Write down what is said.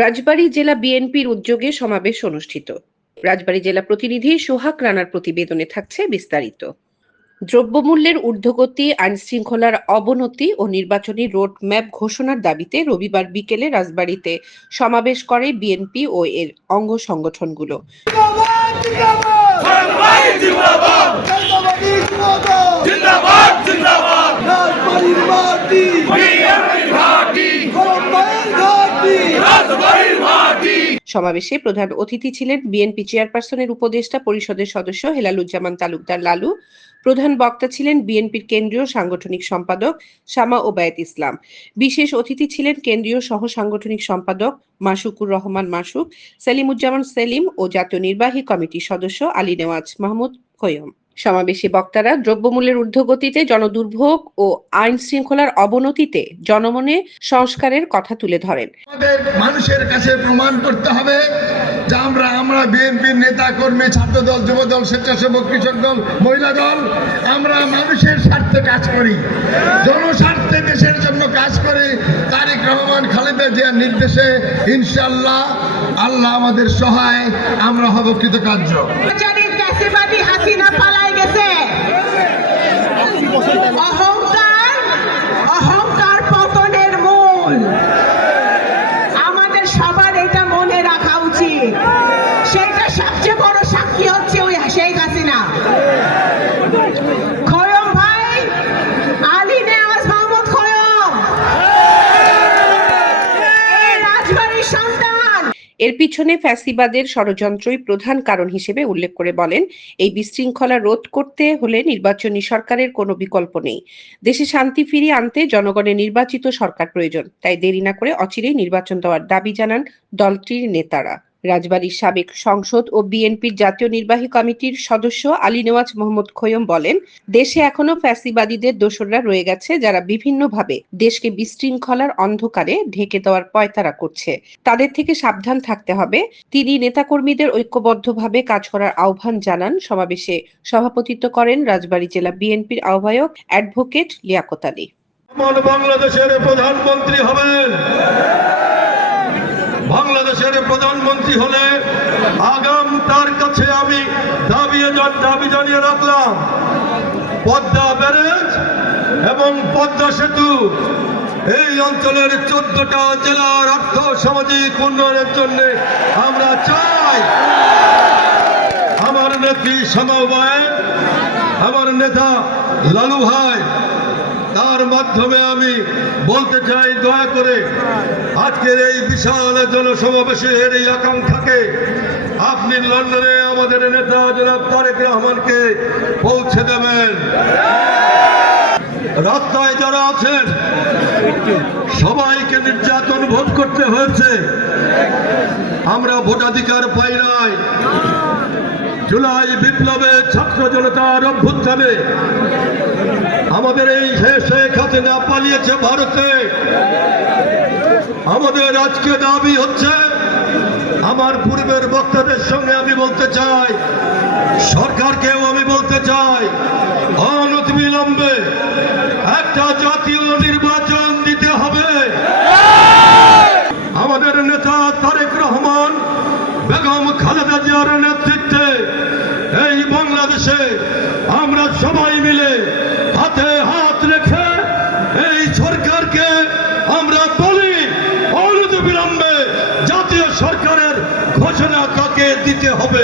রাজবাড়ী জেলা বিএনপির উদ্যোগে সমাবেশ অনুষ্ঠিত। রাজবাড়ী জেলা প্রতিনিধি সোহাগ রানার প্রতিবেদনে থাকছে বিস্তারিত। দ্রব্যমূল্যের ঊর্ধ্বগতি আইন শৃঙ্খলার অবনতি ও নির্বাচনী রোড ম্যাপ ঘোষণার দাবিতে রবিবার বিকেলে রাজবাড়ীতে সমাবেশ করে বিএনপি ও এর অঙ্গ সংগঠনগুলো। জিন্দাবাদ জিন্দাবাদ জিন্দাবাদ জিন্দাবাদ জিন্দাবাদ জিন্দাবাদ রাজবাড়ির মাটি বিএনপির ঘাঁটি গরমবাইয়ের ঘাটি রাজবাড়ির মাটি সমাবেশে প্রধান অতিথি ছিলেন বিএনপি চেয়ারপারসনের উপদেষ্টা পরিষদের সদস্য হেলালুজ্জামান তালুকদার লালু। প্রধান বক্তা ছিলেন বিএনপির কেন্দ্রীয় সাংগঠনিক সম্পাদক শামা ওবায়েত ইসলাম। বিশেষ অতিথি ছিলেন কেন্দ্রীয় সহ সাংগঠনিক সম্পাদক মাসুকুর রহমান মাসুক, সেলিমুজ্জামান সেলিম ও জাতীয় নির্বাহী কমিটির সদস্য আলী নেওয়াজ মাহমুদ খৈয়ম সমাবেশে বক্তারা দ্রব্যমূল্যের ঊর্ধ্বগতিতে জনদুর্ভোগ ও আইন শৃঙ্খলার অবনতিতে জনমনে সংস্কারের কথা তুলে ধরেন। মানুষের কাছে প্রমাণ করতে হবে যে আমরা আমরা বিএনপির নেতা কর্মী ছাত্র দল যুব দল স্বেচ্ছাসেবক, কৃষক দল, মহিলা দল, আমরা মানুষের স্বার্থে কাজ করি। জনস্বার্থে দেশের জন্য কাজ করি তারেক রহমান, খালেদা জিয়ার নির্দেশে ইনশাল্লাহ আল্লাহ আমাদের সহায়, আমরা হব কৃতকার্য। ফ্যাসিবাদী হাসিনা পালাই গেছে। অহংকার অহংকার পতনের মূল আমাদের সবার এটা মনে রাখা উচিত সেটা সবচেয়ে বড় সাক্ষী হচ্ছে ওই শেখ হাসিনা খয়ম ভাই আলী নেওয়াজ মোহাম্মদ খয়ম এই রাজবাড়ির সন্তান এর পিছনে ফ্যাসিবাদের ষড়যন্ত্রই প্রধান কারণ হিসেবে উল্লেখ করে বলেন, এই বিশৃঙ্খলা রোধ করতে হলে নির্বাচনী সরকারের কোনো বিকল্প নেই। দেশে শান্তি ফিরিয়ে আনতে জনগণের নির্বাচিত সরকার প্রয়োজন, তাই দেরি না করে অচিরেই নির্বাচন দেওয়ার দাবি জানান দলটির নেতারা। রাজবাড়ীর সাবেক সংসদ ও বিএনপির জাতীয় নির্বাহী কমিটির সদস্য আলী নেওয়াজ মোহাম্মদ খৈয়ম বলেন, দেশে এখনও ফ্যাসিবাদীদের দোসররা রয়ে গেছে যারা বিভিন্নভাবে দেশকে বিশৃঙ্খলার অন্ধকারে ঢেকে দেওয়ার পয়তারা করছে। তাদের থেকে সাবধান থাকতে হবে। তিনি নেতাকর্মীদের ঐক্যবদ্ধভাবে কাজ করার আহ্বান জানান। সমাবেশে সভাপতিত্ব করেন রাজবাড়ী জেলা বিএনপির আহ্বায়ক অ্যাডভোকেট লিয়াকত আলী। বাংলাদেশের প্রধানমন্ত্রী হবেন হলে আগাম তার কাছে আমি দাবি দাবি জানিয়ে রাখলাম। পদ্মা ব্যারেজ এবং পদ্মা সেতু এই অঞ্চলের চোদ্দটা জেলার অর্থ সামাজিক উন্নয়নের জন্য আমরা চাই। আমার নেত্রী সমবায় আমার নেতা লালু ভাই তার মাধ্যমে আমি বলতে চাই, দয়া করে আজকের এই বিশাল জনসমাবেশের এই আকাঙ্ক্ষাকে আপনি লন্ডনে আমাদের নেতা জনাব তারেক রহমানকে পৌঁছে দেবেন। রাস্তায় যারা আছেন, সবাইকে নির্যাতন ভোগ করতে হয়েছে। আমরা ভোটাধিকার পাই নাই। জুলাই বিপ্লবে ছাত্র জনতার অভ্যুত্থানে আমাদের এই শেখ হাসিনা পালিয়েছে ভারতে। আমাদের আজকে দাবি হচ্ছে, আমার পূর্বের বক্তাদের সঙ্গে আমি বলতে চাই, সরকারকেও আমি বলতে চাই, অনতিবিলম্বে একটা জাতীয় নির্বাচন দিতে হবে আমাদের নেতা তারেক রহমান বেগম খালেদা জিয়ার নেতৃত্বে এই বাংলাদেশে আমরা সবাই মিলে হাতে হাত রেখে এই সরকারকে আমরা বলি অনতিবিলম্বে জাতীয় সরকারের ঘোষণা কাকে দিতে হবে?